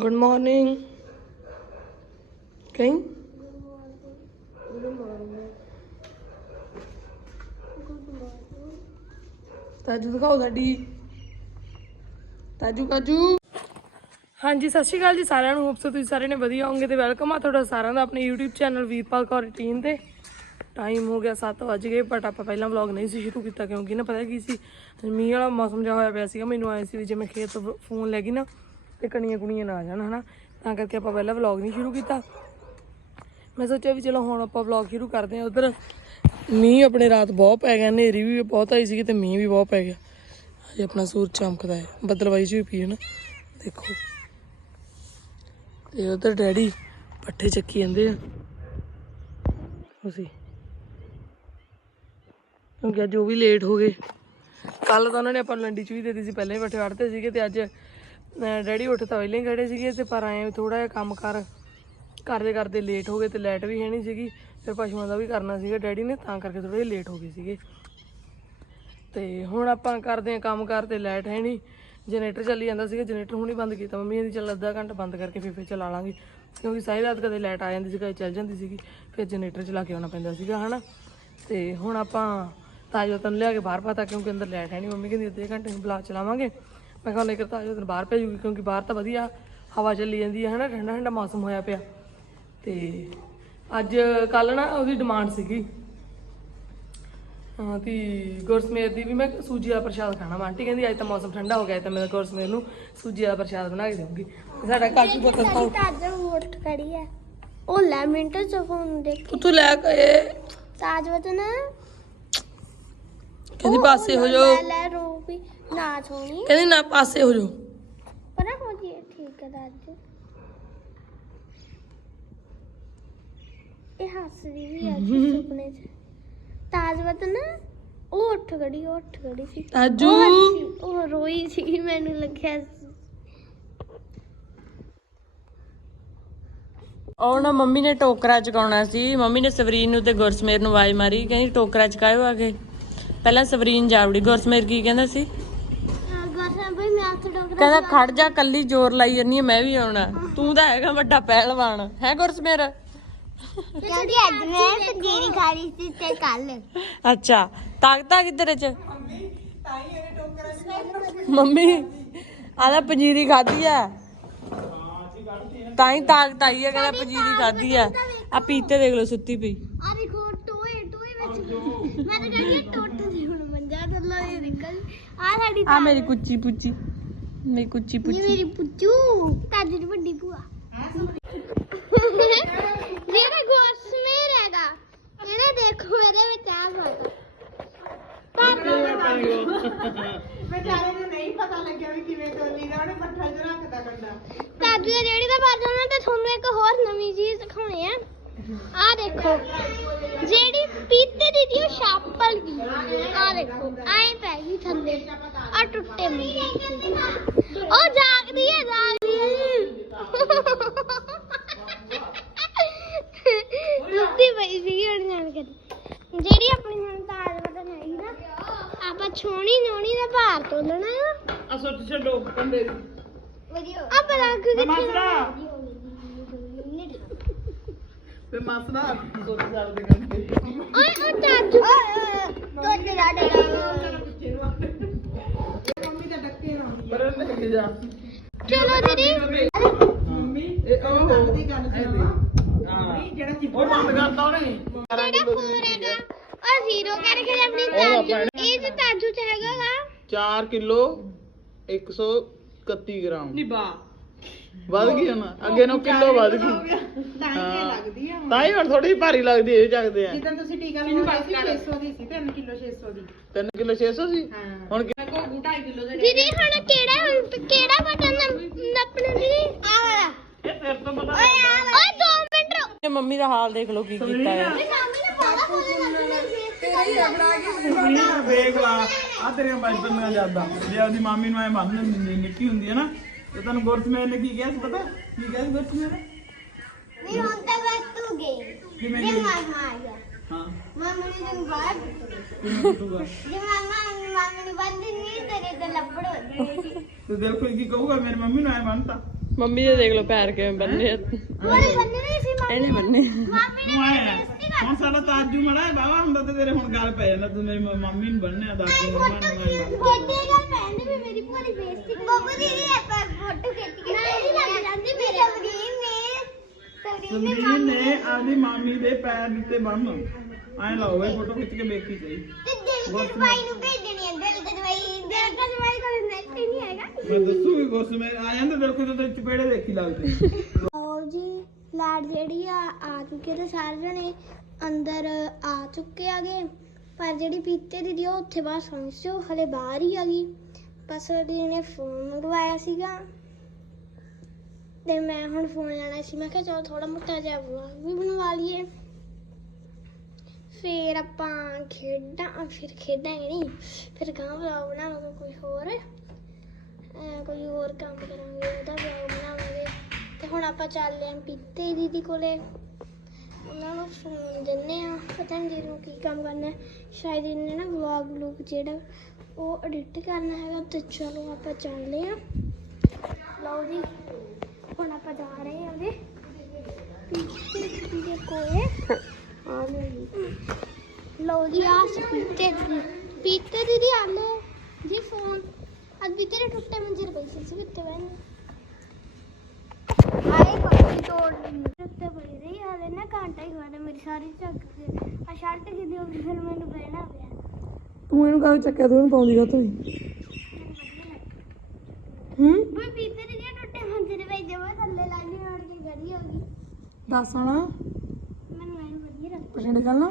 Good morning ਕਹੀਂ ਤਾਜੂ ਦਿਖਾਓ ਸਾਡੀ। ਤਾਜੂ, ਕਾਜੂ? ਹਾਂਜੀ, ਸਤਿ ਸ਼੍ਰੀ ਅਕਾਲ ਜੀ ਸਾਰਿਆਂ ਨੂੰ। ਹੋਪਸ ਤੁਸੀਂ ਸਾਰੇ ਨੇ ਵਧੀਆ ਹੋਵੋਗੇ ਤੇ ਵੈਲਕਮ ਆ ਤੁਹਾਡਾ ਸਾਰਿਆਂ ਦਾ ਆਪਣੇ YouTube channel Veerpal Kaur routine ਤੇ। ਟਾਈਮ ਹੋ ਗਿਆ 7 ਵਜ ਗਏ ਬਟ ਆਪਾਂ ਪਹਿਲਾਂ ਵਲੌਗ ਨਹੀਂ ਸੀ ਸ਼ੁਰੂ ਕੀਤਾ ਕਿਉਂਕਿ ਨਾ ਪਤਾ ਕੀ ਸੀ, ਮੀਂਹ ਵਾਲਾ ਮੌਸਮ ਜਿਹਾ ਹੋਇਆ ਪਿਆ ਸੀਗਾ, ਮੈਨੂੰ ਆਇਆ ਸੀ ਵੀ ਜੇ ਮੈਂ ਖੇਤ ਤੋਂ ਫੋਨ ਲੈ ਗਈ ਨਾ ਤੇ ਕਣੀਆਂ ਕੁਣੀਆਂ ਨਾ ਆ ਜਾਣ, ਹਨਾ? ਤਾਂ ਕਰਕੇ ਆਪਾਂ ਪਹਿਲਾਂ ਵਲੌਗ ਨਹੀਂ ਸ਼ੁਰੂ ਕੀਤਾ। ਮੈਂ ਸੋਚਿਆ ਵੀ ਚਲੋ ਹੁਣ ਆਪਾਂ ਵਲੌਗ ਸ਼ੁਰੂ ਕਰਦੇ ਹਾਂ। ਉਧਰ ਮੀਂਹ ਆਪਣੇ ਰਾਤ ਬਹੁਤ ਪੈ ਗਿਆ, ਹਨੇਰੀ ਵੀ ਬਹੁਤ ਆਈ ਸੀਗੀ ਤੇ ਮੀਂਹ ਵੀ ਬਹੁਤ ਪੈ ਗਿਆ। ਅਜੇ ਆਪਣਾ ਸੂਰਜ ਚਮਕਦਾ ਹੈ, ਬਦਲਵਾਈ ਚ ਵੀ ਪਈ ਦੇਖੋ। ਤੇ ਉਧਰ ਡੈਡੀ ਪੱਠੇ ਚੱਕੀ ਜਾਂਦੇ ਆ। ਉਸੇ ਕਿਉਂਕਿ ਅੱਜ ਉਹ ਵੀ ਲੇਟ ਹੋ ਗਏ। ਕੱਲ ਤਾਂ ਉਹਨਾਂ ਨੇ ਆਪਾਂ ਲੰਡੀ ਚ ਵੀ ਦੇ ਦਿੱਤੀ ਸੀ, ਪਹਿਲਾਂ ਹੀ ਪੱਠੇ ਵੜਦੇ ਸੀਗੇ ਤੇ ਅੱਜ ਡੈਡੀ ਉੱਠ ਤਾਂ ਪਹਿਲਾਂ ਹੀ ਖੜੇ ਸੀਗੇ ਤੇ ਪਰ ਐਂ ਥੋੜਾ ਜਿਹਾ ਕੰਮ ਕਰ, ਕਰਦੇ ਕਰਦੇ ਲੇਟ ਹੋ ਗਏ ਤੇ ਲਾਈਟ ਵੀ ਹੈ ਨਹੀਂ ਸੀਗੀ, ਫਿਰ ਪਸ਼ੂਆਂ ਦਾ ਵੀ ਕਰਨਾ ਸੀਗਾ। ਡੈਡੀ ਨੇ ਤਾਂ ਕਰਕੇ ਥੋੜੇ ਲੇਟ ਹੋ ਗਏ ਸੀਗੇ। ਤੇ ਹੁਣ ਆਪਾਂ ਕਰਦੇ ਆਂ ਕੰਮ ਕਰ ਤੇ ਲਾਈਟ ਹੈ ਨਹੀਂ ਜਨਰੇਟਰ ਚੱਲੀ ਜਾਂਦਾ ਸੀਗਾ ਜਨਰੇਟਰ ਹੁਣੇ ਬੰਦ ਕੀਤਾ। ਮੰਮੀ ਕਹਿੰਦੀ ਚੱਲ ਅੱਧਾ ਘੰਟਾ ਬੰਦ ਕਰਕੇ ਫਿਰ ਫਿਰ ਚਲਾ ਲਾਂਗੇ। ਕਿਉਂਕਿ ਸਾਰੀ ਰਾਤ ਕਦੇ ਲਾਈਟ ਆ ਜਾਂਦੀ ਸੀ ਕਦੇ ਚੱਲ ਜਾਂਦੀ ਸੀਗੀ। ਫਿਰ ਜਨਰੇਟਰ ਚਲਾ ਕੇ ਆਉਣਾ ਪੈਂਦਾ ਸੀਗਾ, ਹਨਾ? ਤੇ ਹੁਣ ਆਪਾਂ ਤਾਜੋ ਤਨ ਲਿਆ ਕੇ ਬਾਹਰ ਪਾਤਾ, ਕਿਉਂਕਿ ਅੰਦਰ ਲਾਈਟ ਹੈ ਨਹੀਂ ਮੰਮੀ ਕਹਿੰਦੀ ਅੱਧੇ ਘੰਟੇ ਨੂੰ ਬੁਲਾ ਚਲਾਵਾਂਗੇ। ਮੈਂ ਕਿਹਾ ਉਹਨੇ ਕਰ ਤਾਜੋ ਤਨ ਬਾਹਰ ਭੇਜੂਗੀ ਕਿਉਂਕਿ ਬਾਹਰ ਤਾਂ ਵਧੀਆ ਹਵਾ ਚੱਲੀ ਜਾਂਦੀ ਹੈ ਹਨਾ ਠੰਡਾ ਠੰਡਾ ਮੌਸਮ ਹੋਇਆ ਪਿਆ। ਤੇ ਅੱਜ ਕੱਲ ਨਾ ਉਹਦੀ ਡਿਮਾਂਡ ਸੀਗੀ। ਹਾਂ ਤੇ ਗੁਰਸਮੇਰ ਦੀ ਵੀ ਮੈਂ ਸੂਜੀ ਦਾ ਪ੍ਰਸ਼ਾਦ ਖਾਣਾ ਆਂਟੀ ਕਹਿੰਦੀ ਅੱਜ ਤਾਂ ਮੌਸਮ ਠੰਡਾ ਹੋ ਗਿਆ ਤਾਂ ਮੈਂ ਗੁਰਸਮੇਰ ਨੂੰ ਸੂਜੀ ਦਾ ਪ੍ਰਸ਼ਾਦ ਬਣਾ ਕੇ ਦੇਵਾਂਗੀ ਤੇ ਸਾਡਾ ਕਾਜੂ ਪਤਾ ਤਾਂ ਤਾਜਾ ਖੜੀ ਹੈ ਉਹ ਲੈ ਮਿੰਟ ਚ ਫੋਨ ਦੇਖ। ਉੱਥੋਂ ਲੈ ਕੇ ਤਾਜ ਕਹਿੰਦੀ ਪਾਸੇ ਹੋ ਜਾਓ ਲੈ ਲੈ ਰੋ ਵੀ। ਨਾ ਸੋਣੀ ਕਹਿੰਦੀ ਨਾ ਪਾਸੇ ਹੋ ਜਾਓ। ਪਰ ਹੋ ਜੀ ਠੀਕ ਹੈ ਤਾਜ ਇਹ ਹੱਸਦੀ ਵੀ ਆ ਜੀ ਸੁਪਨੇ ਚ। ਤਾਜ ਵਤਨ ਉਹ ਉੱਠ ਉਹ ਉੱਠ ਖੜੀ ਸੀ। ਤਾਜੂ। ਉਹ ਹੱਸੀ, ਉਹ ਰੋਈ ਸੀ ਮੈਨੂੰ ਲੱਗਿਆ। ਉਹ ਨਾ ਮੰਮੀ ਨੇ ਟੋਕਰਾ ਚਕਾਉਣਾ ਸੀ। ਮੰਮੀ ਨੇ ਸਵਰੀਨ ਨੂੰ ਤੇ ਗੁਰਸਮੇਰ ਨੂੰ ਆਵਾਜ਼ ਮਾਰੀ ਕਹਿੰਦੀ ਟੋਕਰਾ ਚਕਾਇਓ ਆ ਕੇ। ਪਹਿਲਾਂ ਸਵਰੀਨ ਜਾਵੜੀ ਗੁਰਸਮੇਰ ਕੀ ਕਹਿੰਦਾ ਸੀ ਹਾਂ ਗਾਸਾਂ ਬਈ ਮੈਂ ਹੱਥ ਡੋਗਰਾ ਕਹਿੰਦਾ ਖੜ ਜਾ ਕੱਲੀ ਜ਼ੋਰ ਲਾਈ ਜੰਨੀ ਆ ਮੈਂ ਵੀ ਆਉਣਾ। ਤੂੰ ਤਾਂ ਹੈਗਾ ਵੱਡਾ ਪਹਿਲਵਾਨ। ਹੈ ਗੁਰਸਮੇਰ ਕਹਿੰਦੀ ਅੱਜ ਮੈਂ ਪੰਜੀਰੀ ਖਾ ਸੀ ਤੇ ਕੱਲ। ਅੱਛਾ ਤਾਕਤ ਕਿੱਧਰ ਚ? ਮੰਮੀ ਆਦਾ ਪੰਜੀਰੀ ਖਾਧੀ ਆ। ਤਾਂ ਹੀ ਤਾਕਤ ਆਈ ਆ ਕਹਿੰਦਾ ਪੰਜੀਰੀ ਖਾਧੀ ਆ। ਆ ਪੀਤੇ ਦੇਖ ਲਓ ਸੁੱਤੀ ਪਈ। ਆ ਦੇਖੋ ਟੋਏ ਟੋਏ ਵਿੱਚ। ਮੈਂ ਤਾਂ ਕਹਿੰਦੀ ਹਾਂ ਟੁੱਟ ਨਹੀਂ ਹੁਣ ਮੰਜਾ ਥੱਲੇ ਦੀ ਨਿਕਲ ਆ ਸਾਡੀ ਆ ਮੇਰੀ ਕੁੱਚੀ ਪੁੱਚੀ ਮੇਰੀ ਕੁੱਚੀ ਪੁੱਚੀ ਮੇਰੀ ਪੁੱਚੂ। ਤਾਜੀ ਦੀ ਵੱਡੀ ਭੂਆ। ਜਿਹੜਾ ਗੋਸਮੇਰ ਹੈਗਾ। ਇਹਨੇ ਦੇਖੋ ਇਹਦੇ ਵਿੱਚ ਆ ਫੋਟੋ। ਵਿਚਾਰੇ ਨੂੰ ਨਹੀਂ ਪਤਾ ਲੱਗਿਆ ਵੀ ਕਿਵੇਂ ਤੋਲੀ ਦਾ ਉਹਨੇ ਪੱਠਾ ਚ ਰੱਖਦਾ ਕੰਡਾ। ਤਾਜੂ ਦੇ ਜਿਹੜੀ ਦਾ ਵਰਜਨ ਹੈ ਤੇ ਤੁਹਾਨੂੰ ਇੱਕ ਹੋਰ ਨਵੀਂ ਚੀਜ਼ ਦਿਖਾਉਣੀ ਆ। ਆ ਦੇਖੋ ਜਿਹੜੀ ਪੀਤੇ ਦੀ ਦੀ ਉਹ ਛਾਪਲ ਗਈ ਆ ਦੇਖੋ ਐਂ ਪੈ ਗਈ ਥੱਲੇ। ਆ ਟੁੱਟੇ ਮੁੰਡੇ ਉਹ ਜਾਗਦੀ ਹੈ ਜਾਗਦੀ ਹੈ ਲੁੱਤੀ ਪਈ ਸੀ ਹੁਣ ਜਾਣ ਕੇ ਜਿਹੜੀ ਆਪਣੀ ਹੁਣ ਤਾਜ ਬਟਨ ਹੈਗੀ ਨਾ ਆਪਾਂ ਛੋਣੀ ਨੋਣੀ ਦਾ ਭਾਰ ਤੋਲਣਾ ਆ ਆ ਸੁੱਟ ਛੱਡੋ ਕੰਡੇ ਵਧੀਆ ਆ ਬਲੱਗ ਕਿੱਥੇ ਮਸਲਾ ਤੇ ਮਸਲਾ ਸੁੱਟ ਸਕਦੇ ਕੰਡੇ ਓਏ ਉਹ ਚਾਚੂ ਤੋੜ ਕੇ ਜਾ ਮੰਮੀ ਨਾ ਪਰ ਲੈ ਕੇ ਜਾ ਚਲੋ ਦੀਦੀ। ਮੰਮੀ। ਇਹ ਉਹ। ਦੀ ਗੱਲ ਹਾਂ। ਜਿਹੜਾ ਚਿੱਪ ਉਹ ਬੰਦ ਕਰਤਾ ਉਹਨੇ ਕਿਹੜਾ ਫੋਨ ਹੈਗਾ ਉਹ ਜ਼ੀਰੋ ਕਰਕੇ ਆਪਣੀ ਤਾਜੂ ਇਹ ਤੇ ਤਾਜੂ ਚ ਹੈਗਾ ਗਾ। 4 ਕਿਲੋ 131 ਗ੍ਰਾਮ। ਨਹੀਂ ਬਾ ਵੱਧ ਗਈ ਹੁਣ ਅੱਗੇ ਨੂੰ ਕਿਲੋ ਵੱਧ ਗਈ। ਤਾਂ ਹੀ। ਇਹ ਲੱਗਦੀ ਆ ਤਾਂ ਹੀ ਹੁਣ ਥੋੜੀ ਭਾਰੀ ਲੱਗਦੀ ਇਹ ਚੱਕਦੇ ਆ। ਜਿੱਦਾਂ ਤੁਸੀਂ ਟੀਕਾ ਲਗਵਾਇਆ ਸੀ 600 ਦੀ ਸੀ 3 ਕਿਲੋ 600 ਦੀ। 3 ਕਿਲੋ 600 ਸੀ ਹਾਂ। ਹੁਣ ਕਿ- ਕੋ 2.5 ਕਿਲੋ ਦੇ ਦੀਦੀ ਹੁਣ ਕਿਹੜਾ ਕਿਹੜਾ ਬਟਨ ਨੱਪਣਾ ਦੀਦੀ? ਆ ਵਾਲਾ। ਇਹ ਤੇਰੇ ਤੋਂ ਪਤਾ ਓਏ ਆ ਵਾਲਾ। ਓਏ 2 ਮਿੰਟ ਰੁਕ। ਇਹ ਮੰਮੀ ਦਾ ਹਾਲ ਦੇਖ ਲਓ ਕੀ ਕੀਤਾ ਹੈ। ਮੰਮੀ ਨੇ ਪਾਲਾ ਵੇਖ ਲਾ। ਆ ਤੇਰੀਆਂ ਬਚਪਨ ਦੀਆਂ ਯਾਦਾਂ। ਜੇ ਆਪਦੀ ਮਾਮੀ ਨੂੰ ਐ ਬੰਨ ਦਿੰਦੀ ਨਿੱਕੀ ਹੁੰਦੀ ਹੈ ਨਾ ਤੇ ਤੈਨੂੰ ਗੁਰਤਮੇਰ ਨੇ ਕੀ ਕਿਹਾ ਸੀ ਪਤਾ? ਕੀ ਕਿਹਾ ਸੀ ਗੁਰਤਮੇਰ ਨੇ ਵੀ ਹੁਣ ਤਾਂ ਬਸ ਤੂੰ ਗਈ। ਜੇ ਗਈ? ਮਾਮਾ ਆ ਗਿਆ। ਹਾਂ। ਮਾਮਾ ਨੇ ਤੈਨੂੰ ਬਾਹਰ ਕਿਵੇਂ ਦੱਸੂਗਾ ਜੇ ਮਾਮਾ ਮਾਮਾ ਨੂੰ ਬੰਦ ਨਹੀਂ ਤੇਰੇ ਤੇ ਲੱਭੜ ਹੋ ਜਾਣੀ ਸੀ। ਤੇ ਖੁਦ ਕੀ ਕਹੂਗਾ? ਮੇਰੀ ਮੰਮੀ ਨੂੰ ਐ ਬੰਨਤਾ ਮੰਮੀ ਦੇ ਦੇਖ ਲਓ ਪੈਰ ਕਿਵੇਂ ਬੰਨੇ ਆ। ਉਹਨੇ ਬੰਨਣੇ ਸੀ ਮਾਮੀ? ਇਹਨੇ ਬੰਨੇ ਮਾਮੀ ਨੇ ਤੂੰ ਆਇਆ ਹੁਣ ਸਾਡਾ ਤਾਜੂ ਮੜਾ ਹੈ ਬਾਵਾ ਹੁੰਦਾ ਤੇ ਤੇਰੇ ਹੁਣ ਗੱਲ ਪੈ ਜਾਂਦਾ ਤੂੰ ਮੇਰੀ ਮ- ਮੰਮੀ ਨੂੰ ਬੰਨਿਆ ਦਾਦੀ ਨੂੰ ਮੈਂ ਕਿੱਡੀ ਗੱਲ ਪੈਂਦੀ ਭੋਲੀ ਬੇਇੱਜ਼ਤੀ ਬੱਬੂ ਦੀਦੀ ਆਪਾਂ ਫੋਟੋ ਖਿੱਚ ਕੇ ਨਹੀਂ ਲੱਗ ਜਾਂਦੀ ਮੇਰੇ ਸਬਰੀਨ ਨੇ ਸੰਦੀਪ ਨੇ ਆਪਦੀ ਮਾਮੀ ਦੇ ਪੈਰ ਦਿੱਤੇ ਬੰਨ। ਐ ਲਾਓ ਵੇ ਫੋਟੋ ਖਿੱਚ ਕੇ ਵੇਖੀ ਸਹੀ। ਤੇ ਦਿਲ ਤੇ ਦਵਾਈ ਨੂੰ ਭੇਜਣੀ ਹੈ ਦਿਲ ਤੇ ਦਵਾਈ ਦਿਲ ਤੇ ਦਵਾਈ ਕੋਲ ਨੈਟ ਹੀ ਨਹੀਂ ਹੈਗਾ। ਮੈਂ ਦੱਸੂਗੀ ਕੁਛ ਮੈਂ ਆ ਜਾਂਦੇ ਦਿਲ ਕੋਈ ਤੇ ਚਪੇੜੇ ਦੇਖੀ ਲੱਗਦੇ ਲਓ ਜੀ ਲਾਈਟ ਜਿਹੜੀ ਆ ਆ ਚੁੱਕੇ ਤੇ ਸਾਰੇ ਜਣੇ ਅੰਦਰ ਆ ਚੁੱਕੇ ਆਗੇ। ਪਰ ਜਿਹੜੀ ਪੀਤੇ ਦੀ ਦੀ ਉਹ ਉੱਥੇ ਬਾਹਰ ਸਮਝ ਸੀ ਉਹ ਹਲੇ ਬਾਹਰ ਹੀ ਆ ਗਈ। ਬਸ ਉਹਦੀ ਨੇ ਫੋਨ ਮੰਗਵਾਇਆ ਸੀਗਾ। ਤੇ ਮੈਂ ਹੁਣ ਫੋਨ ਲੈਣਾ ਸੀ। ਮੈਂ ਕਿਹਾ ਚਲੋ ਥੋੜਾ ਮੋਟਾ ਜਿਹਾ ਵਲੌਗ ਵੀ ਬਣਵਾ ਲਈਏ। ਫਿਰ ਆਪਾਂ ਖੇਡਾਂ ਫਿਰ ਖੇਡਾਂਗੇ ਨਹੀਂ ਫਿਰ ਗਾਂ ਵਲੌਗ ਬਣਾਵਾਂਗੇ ਕੋਈ ਹੋਰ। ਕੋਈ ਹੋਰ ਕੰਮ ਕਰਾਂਗੇ, ਉਹਦਾ ਵਲੌਗ ਬਣਾਵਾਂਗੇ। ਤੇ ਹੁਣ ਆਪਾਂ ਚੱਲਦੇ ਆਂ ਪੀਤੇ ਦੀਦੀ ਕੋਲੇ। ਉਹਨਾਂ ਨੂੰ ਫੋਨ ਦਿੰਨੇ ਆ। ਪਤਾ ਨਹੀਂ ਜਿਹਨੂੰ ਕੀ ਕੰਮ ਕਰਨਾ। ਸ਼ਾਇਦ ਇਹਨੇ ਨਾ ਵਲੌਗ ਲੂਕ ਜਿਹੜਾ ਉਹ ਐਡਿਟ ਕਰਨਾ ਹੈਗਾ ਤੇ ਚਲੋ ਆਪਾਂ ਚੱਲਦੇ ਆਂ ਲਓ ਜੀ ਹੁਣ ਆਪਾਂ ਜਾ ਰਹੇ ਆਂ ਉਹਦੇ ਦੇ ਕੋਲੇ। ਆ ਲਓ ਜੀ ਲਓ ਜੀ ਆ ਪੀਤੇ ਦੀਦੀ ਪੀਤੇ ਦੀਦੀ ਆ ਲਓ ਜੀ ਫੋਨ ਅੱਜ ਵੀ ਤੇਰੇ ਟੁੱਟੇ ਮੰਜਰ ਪਈ ਸੀ ਕਿੱਥੇ ਬੈਠੇ ਆਏ ਪੱਕੀ ਤੋੜ ਉੱਤੇ ਪਈ ਰਹੀ ਹਾਲੇ ਨਾ ਘੰਟਾ ਹੀ ਹੋਇਆ ਮੇਰੀ ਸਾਰੀ ਝੱਗ ਗਈ। ਆ ਸ਼ਰਟ ਕਿਦੀ ਹੋ ਗਈ ਫਿਰ ਮੈਨੂੰ ਬਹਿਣਾ ਪਿਆ। ਤੂੰ ਇਹਨੂੰ ਕਾਹਦੇ ਚੱਕਿਆ? ਤੂੰ ਇਹਨੂੰ ਪਾਉਂਦੀ ਹੂੰ? ਦੀ ਟੁੱਟੇ ਜਮਾ ਥੱਲੇ ਕੇ ਗੜੀ ਹੋ ਗਈ। ਦੱਸ ਆਣਾ ਮੈਨੂੰ ਐਨ ਵਧੀਆ ਲੱਗ ਪਸੰਦ ਕਰਨਾ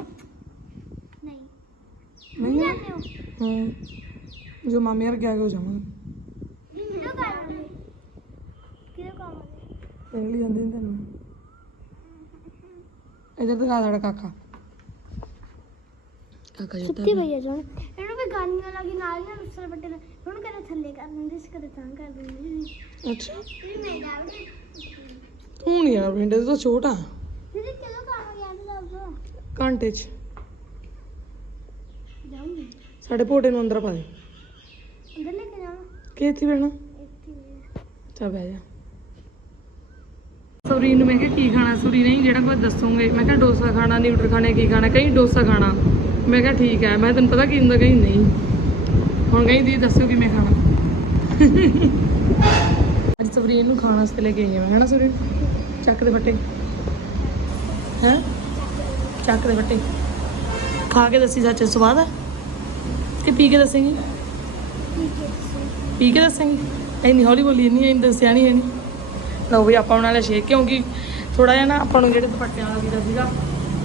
ਨਹੀਂ। ਨਹੀਂ? ਆ? ਜਾਂਦੇ ਹੋ ਹੂੰ। ਜੋ ਮਾਮੀ ਯਾਰ ਕਿਹਾ ਕਿ ਹੋ ਜਾਵਾਂਗੇ। ਕਿਹਦੋਂ ਕਰਾਂਗੇ ਕਿਹਦੋਂ ਕਰਾਂਗੇ ਤੇਰੇ ਲਈ ਜਾਂਦੇ ਨੇ ਤੈਨੂੰ। ਇਧਰ ਦਿਖਾ ਸਾਡਾ ਕਾਕਾ। ਕਾਕਾ ਜੁੱਤਾ ਸੁੱਤੀ ਪਈ ਆ ਗਾਨੀਆਂ ਲੱਗੀ ਨਾਲ ਨਾਲ ਉਸਲ ਬੱਟੇ ਨਾਲ ਹੁਣ ਕਦੇ ਥੱਲੇ ਕਰ ਦਿੰਦੀ ਸੀ ਕਦੇ ਤਾਂ ਕਰ ਦਿੰਦੀ ਸੀ ਅੱਛਾ। ਵੀ ਮੈਂ ਜਾਉਂਗੀ ਤੂੰ ਨਹੀਂ ਯਾਰ ਪਿੰਡ ਤੋਂ ਛੋਟਾ। ਦੀਦੀ ਕਿਹਦੋਂ ਕਰਾਂਗੇ ਯਾਰ ਦੱਸੋ ਘੰਟੇ ਚ। ਜਾਉਂਗੀ ਸਾਡੇ ਭੋਟੇ ਨੂੰ ਅੰਦਰ ਪਾ ਦੇ। ਅੰਦਰ ਲੈ ਕੇ ਜਾਵਾਂ। ਕਿ ਇੱਥੇ ਬਹਿਣਾ? ਇੱਥੇ। ਚਾ ਬਹਿ ਜਾ। ਸੌਰੀ ਨੂੰ ਮੈਂ ਕਿਹਾ ਕੀ ਖਾਣਾ? ਸੌਰੀ ਨਹੀਂ ਜਿਹੜਾ ਕੁਝ ਦੱਸੋਗੇ। ਮੈਂ ਕਿਹਾ ਡੋਸਾ ਖਾਣਾ ਨਿਊਟਰ ਖਾਣੇ ਕੀ ਖਾਣਾ? ਕਹੀਂ ਡੋਸਾ ਖਾਣਾ। ਮੈਂ ਕਿਹਾ ਠੀਕ ਹੈ, ਮੈਂ ਤੈਨੂੰ ਪਤਾ ਕੀ ਹੁੰਦਾ ਕਹੀਂ ਨਹੀਂ। ਹੁਣ ਕਹੀਂ ਦੀ ਦੱਸੋ ਕਿਵੇਂ ਖਾਣਾ। ਅੱਜ ਸਵਰੀਨ ਨੂੰ ਖਾਣ ਵਾਸਤੇ ਲੈ ਕੇ ਆਈ ਹਾਂ ਮੈਂ, ਹਨਾ ਸਵਰੀਨ? ਚੱਕ ਦੇ ਫੱਟੇ। ਹੈ? ਚੱਕ ਦੇ ਫੱਟੇ। ਖਾ ਕੇ ਦੱਸੀ ਸੱਚ, ਸਵਾਦ ਆ? ਕਿ ਪੀ ਕੇ ਦੱਸੇਂਗੀ? ਪੀ ਕੇ ਦੱਸਾਂਗੀ? ਇੰਨੀ ਹੌਲੀ ਬੋਲੀ ਨਹੀਂ ਇੰਨੀ ਦੱਸਿਆ ਨਹੀਂ ਇਹਨੇ ਲਓ ਵੀ ਆਪਾਂ ਉਹਨਾਂ ਨਾਲ ਸ਼ੇਕ ਕਿਉਂਕਿ ਥੋੜਾ ਜਿਹਾ ਨਾ ਆਪਾਂ ਨੂੰ ਜਿਹੜੇ ਦੁਪੱਟਿਆਂ ਵਾਲਾ ਵੀਰਾ ਸੀਗਾ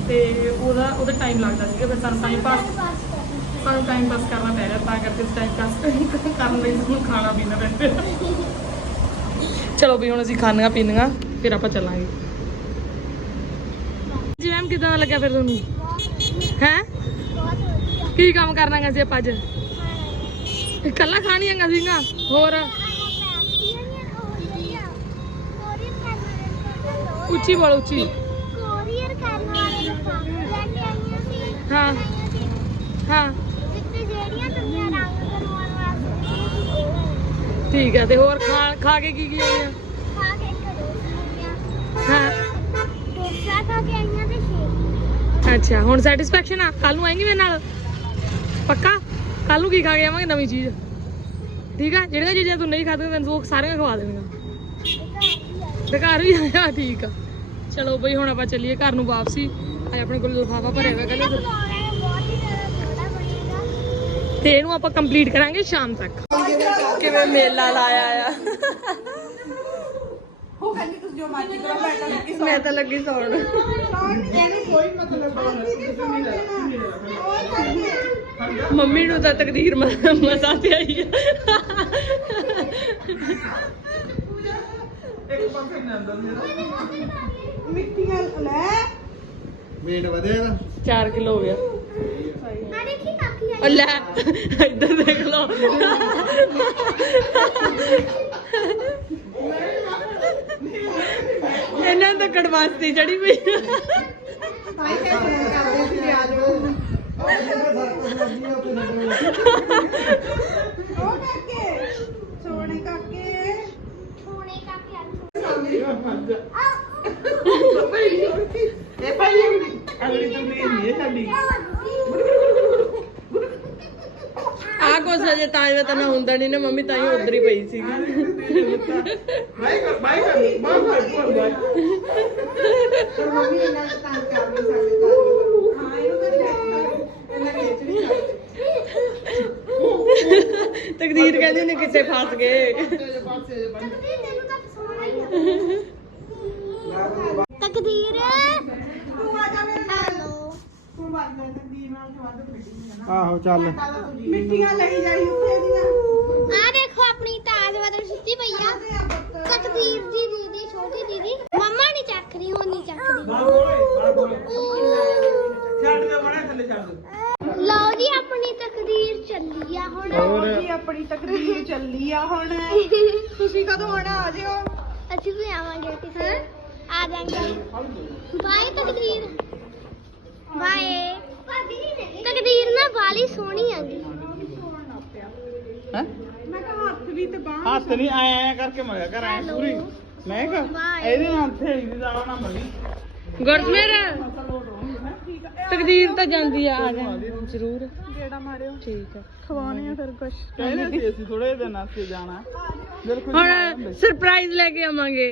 ਤੇ ਉਹਦਾ ਉਹਦਾ ਟਾਈਮ ਲੱਗਦਾ ਸੀਗਾ ਫਿਰ ਸਾਨੂੰ ਟਾਈਮ ਪਾਸ ਸਾਨੂੰ ਟਾਈਮ ਪਾਸ ਕਰਨਾ ਪੈ ਰਿਹਾ ਤਾਂ ਕਰਕੇ ਟਾਈਮ ਪਾਸ ਕਰਨ ਲਈ ਸਾਨੂੰ ਖਾਣਾ ਪੀਣਾ ਪੈ ਰਿਹਾ। ਚਲੋ ਵੀ ਹੁਣ ਅਸੀਂ ਖਾਣੀਆਂ ਪੀਣੀਆਂ ਫਿਰ ਆਪਾਂ ਚੱਲਾਂਗੇ। ਜੀ ਮੈਮ ਕਿਦਾਂ ਲੱਗਿਆ ਫਿਰ ਤੁਹਾਨੂੰ? ਹੈ? ਕੀ ਕੰਮ ਕਰਨਾਗਾ ਸੀ ਆਪਾਂ ਅੱਜ? ਇਕੱਲਾ ਖਾਣੀਆਂ ਸੀਗਾ ਹੋਰ? ਉੱਚੀ ਬੋਲ ਉੱਚੀ ਕੋਰੀਅਰ ਕਰਨ ਵਾਲੇ ਲਿਫਾਫੇ ਲੈ ਕੇ ਆਈਆਂ ਸੀ ਹਾਂ ਹਾਂ ਜਿੱਤੇ ਜਿਹੜੀਆਂ ਤੁਮੀਆਂ ਰੰਗ ਕਰਵਾਉਣ ਵਾਸਤੇ ਸੀ ਉਹ ਠੀਕ ਹੈ ਤੇ ਹੋਰ ਖਾ ਖਾ ਕੇ ਕੀ ਕੀ ਆਈਆਂ? ਖਾ ਕੇ ਕਰੋ ਹਾਂ। ਡੋਸਾ ਖਾ ਕੇ ਆਈਆਂ ਤੇ ਸ਼ੇਕ ਅੱਛਾ ਹੁਣ ਸੈਟੀਸਫੈਕਸ਼ਨ ਆ? ਕੱਲ ਨੂੰ ਆਏਂਗੀ ਮੇਰੇ ਨਾਲ? ਪੱਕਾ? ਕੱਲ ਨੂੰ ਕੀ ਖਾ ਕੇ ਆਵਾਂਗੇ ਨਵੀਂ ਚੀਜ਼? ਠੀਕ ਆ? ਜਿਹੜੀਆਂ ਚੀਜ਼ਾਂ ਤੂੰ ਨਹੀਂ ਖਾਧੀਆਂ ਤੈਨੂੰ ਉਹ ਸਾਰੀਆਂ ਖਵਾ ਦੇਣੀਆਂ। ਤੇ ਘਰ ਵੀ ਆਇਆ ਠੀਕ ਆ। ਚਲੋ ਬਈ ਹੁਣ ਆਪਾਂ ਚੱਲੀਏ ਘਰ ਨੂੰ ਵਾਪਸੀ। ਅੱਜ ਆਪਣੇ ਕੋਲ ਲਿਫਾਫਾ ਭਰਿਆ ਹੋਇਆ ਕਹਿੰਦੇ ਬਹੁਤ ਹੀ ਜ਼ਿਆਦਾ ਥੋੜਾ ਬਣੇਗਾ ਤੇ ਇਹਨੂੰ ਆਪਾਂ ਕੰਪਲੀਟ ਕਰਾਂਗੇ ਸ਼ਾਮ ਤੱਕ। ਕਿਵੇਂ ਮੇਲਾ ਲਾਇਆ ਆ? ਮੈਂ ਤਾਂ ਲੱਗੀ ਸੌਣ। ਮੰਮੀ ਨੂੰ ਤਾਂ ਤਕਦੀਰ ਮ- ਮਜ਼ਾ ਤੇ ਆਈ ਆ। ਇੱਕ ਪਾਸੇ ਨੇ ਅੰਦਰ ਮੇਰਾ। ਵੇਟ ਵਧਿਆ ਇਹਦਾ 4 ਕਿਲੋ ਹੋ ਗਿਆ। ਆ। ਦੇਖੀ ਉਹ ਲੈ ਇੱਧਰ ਦੇਖ ਲਓ। ਇਹਨਾਂ ਨੂੰ ਤਾਂ ਕੜਵਾਸਤੀ ਚੜੀ ਪਈ। ਕਾਕੀ ਇਹ ਭਾਈ ਅਗਲੀ ਤੋਂ ਨਹੀਂ ਹੈ ਸਾਡੀ ਆ ਕੁਛ ਅਜੇ ਤਾਂ ਨਾ ਹੁੰਦਾ ਨਹੀਂ ਨਾ ਮੰਮੀ ਤਾਂ ਹੀ ਉਧਰ ਹੀ ਪਈ ਸੀਗੀ ਬਾਈ ਕਰ ਬਾਈ ਕਰ ਬਾਈ ਕਰ ਬਾਈ ਪਰ ਮੰਮੀ ਇਹਨਾਂ ਦਾ ਤਾਂ ਕਰ ਨਹੀਂ ਸਕਦੇ ਤਾਂ ਹਾਂ ਇਹਨੂੰ ਤਾਂ ਇਹਨਾਂ ਨਹੀਂ ਸਕਦੇ ਤਕਦੀਰ ਕਹਿੰਦੀ ਨੇ ਕਿੱਥੇ ਫਸ ਗਏ। ਤਕਦੀਰ। ਤੂੰ ਆ ਜਾ ਮੇਰੇ ਨਾਲ ਹੈਲੋ। ਤੂੰ ਬਾਤ ਕਰ ਤਕਦੀਰ ਨਾਲ ਤੇ ਵੱਧ ਮਿੱਟੀ ਹੈ ਆਹੋ ਚੱਲ। ਨਾ ਮਿੱਟੀਆਂ ਲਈ ਜਾਈ ਉੱਥੇ ਦੀਆਂ ਆ ਦੇਖੋ ਆਪਣੀ ਤਾਜ ਬਦਲ ਸੁੱਤੀ ਪਈ ਆ ਤਕਦੀਰ ਦੀ ਦੀਦੀ ਛੋਟੀ ਦੀਦੀ ਮੰਮਾ ਨਹੀਂ ਚੱਕ ਰਹੀ ਹੁਣ ਨਹੀਂ ਚੱਕਦੀ ਬਾਲ ਬੋਲੇ ਬਾਲ ਬੋਲੇ ਛੱਡ ਦੇ ਬੜਾ ਥੱਲੇ ਛੱਡ ਦੇ। ਲਓ ਜੀ ਆਪਣੀ ਤਕਦੀਰ ਚੱਲੀ ਆ ਹੁਣ। ਹੋਰ ਜੀ ਆਪਣੀ ਤਕਦੀਰ ਚੱਲੀ ਆ ਹੁਣ। ਤੁਸੀਂ ਕਦੋਂ ਆਣਾ ਆ ਜਿਓ। ਅਸੀਂ ਵੀ ਆਵਾਂਗੇ ਕਿਸੇ ਆ ਜਾਾਂਗੇ। ਬਾਏ ਤਕਦੀਰ। ਬਾਏ। ਤਕਦੀਰ ਨਾ ਵਾਲੀ ਸੋਹਣੀ ਆਂਦੀ ਹੈ? ਮੈਂ ਕਿਹਾ ਹੱਥ ਵੀ ਤੇ ਬਾਹ ਹੱਥ ਨਹੀਂ ਆਇਆ ਆਇਆ ਕਰਕੇ ਮਰਿਆ ਕਰ ਆਇਆ ਪੂਰੀ। ਮੈਂ ਕਿਹਾ ਬਾਏ। ਇਹਦੇ ਨਾਲ ਥੇੜੀ ਦੀ ਦਾਵਾ ਨਾ ਮਰੀ। ਗੁਰਸਮੇਰ ਤਕਦੀਰ ਤਾਂ ਜਾਂਦੀ ਆ ਆ ਜਾ। ਜ਼ਰੂਰ। ਜਿਹੜਾ ਮਾਰਿਓ। ਠੀਕ ਹੈ ਖਵਾਉਣੇ ਆ ਫਿਰ ਕੁਛ। ਕਹਿੰਦੇ ਸੀ ਅਸੀਂ ਥੋੜੇ ਦਿਨ ਵਾਸਤੇ ਜਾਣਾ। ਹੁਣ ਸਰਪ੍ਰਾਈਜ਼ ਲੈ ਕੇ ਆਵਾਂਗੇ।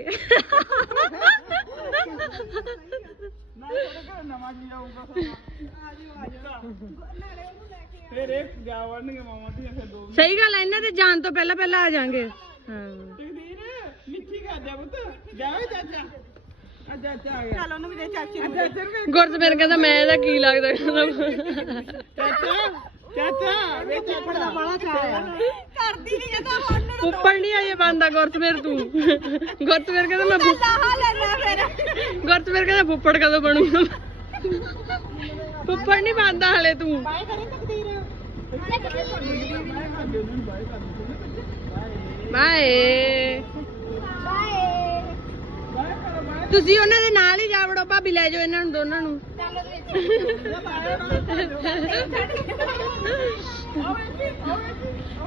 ਨਾ ਥੋੜੇ ਘਰ ਨਵਾਂ ਜੀ ਆਊਗਾ ਫਿਰ ਇਹ ਜਾ ਵੜਨਗੇ ਮਾਮਾ ਧੀਆਂ ਫਿਰ ਦੋ ਸਹੀ ਗੱਲ ਹੈ ਇਹਨਾਂ ਦੇ ਜਾਣ ਤੋਂ ਪਹਿਲਾਂ ਪਹਿਲਾਂ ਆ ਜਾਾਂਗੇ। ਹਾਂ। ਤਕਦੀਰ ਮਿੱਠੀ ਕਰ ਜਾ ਪੁੱਤ। ਜਾਵੇ ਚਾਚਾ। ਆ ਚਾਚਾ ਆ ਗਿਆ ਚੱਲ ਉਹਨੂੰ ਵੀ ਦੇ ਚਾਚੀ ਨੂੰ ਚਾਚਾ ਨੂੰ ਗੁਰਸਮੇਰ ਕਹਿੰਦਾ, ਮੈਂ ਇਹਦਾ ਕੀ ਲੱਗਦਾ? ਕਹਿੰਦਾ ਚਾਚਾ ਚਾਚਾ ਵੇ ਚਾਚਾ ਬੜਾ ਚਾਹ ਕਰਦੀ ਨਹੀਂ ਇਹ ਹੁਣ ਨੂੰ ਫੁੱਫੜ ਨਹੀਂ ਆਏ ਬੰਦਾ ਗੁਰਸਮੇਰ ਤੂੰ। ਗੁਰਸਮੇਰ ਕਹਿੰਦਾ, ਮੈਂ ਲਾਹਾ ਲੈਣਾ ਫਿਰ ਗੁਰਸਮੇਰ ਕਹਿੰਦਾ ਫੁੱਪੜ ਕਦੋਂ ਬਣੂਗਾ ਫੁੱਫੜ ਨਹੀਂ ਬੰਦਾ ਹਲੇ ਤੂੰ। ਬਾਏ ਕਰੀ ਤਕਦੀਰ ਬਾਏ। ਤੁਸੀਂ ਉਹਨਾਂ ਦੇ ਨਾਲ ਹੀ ਜਾ ਵੜੋ ਭਾਬੀ ਲੈ ਜਾਓ ਇਹਨਾਂ ਨੂੰ ਦੋਨਾਂ ਨੂੰ।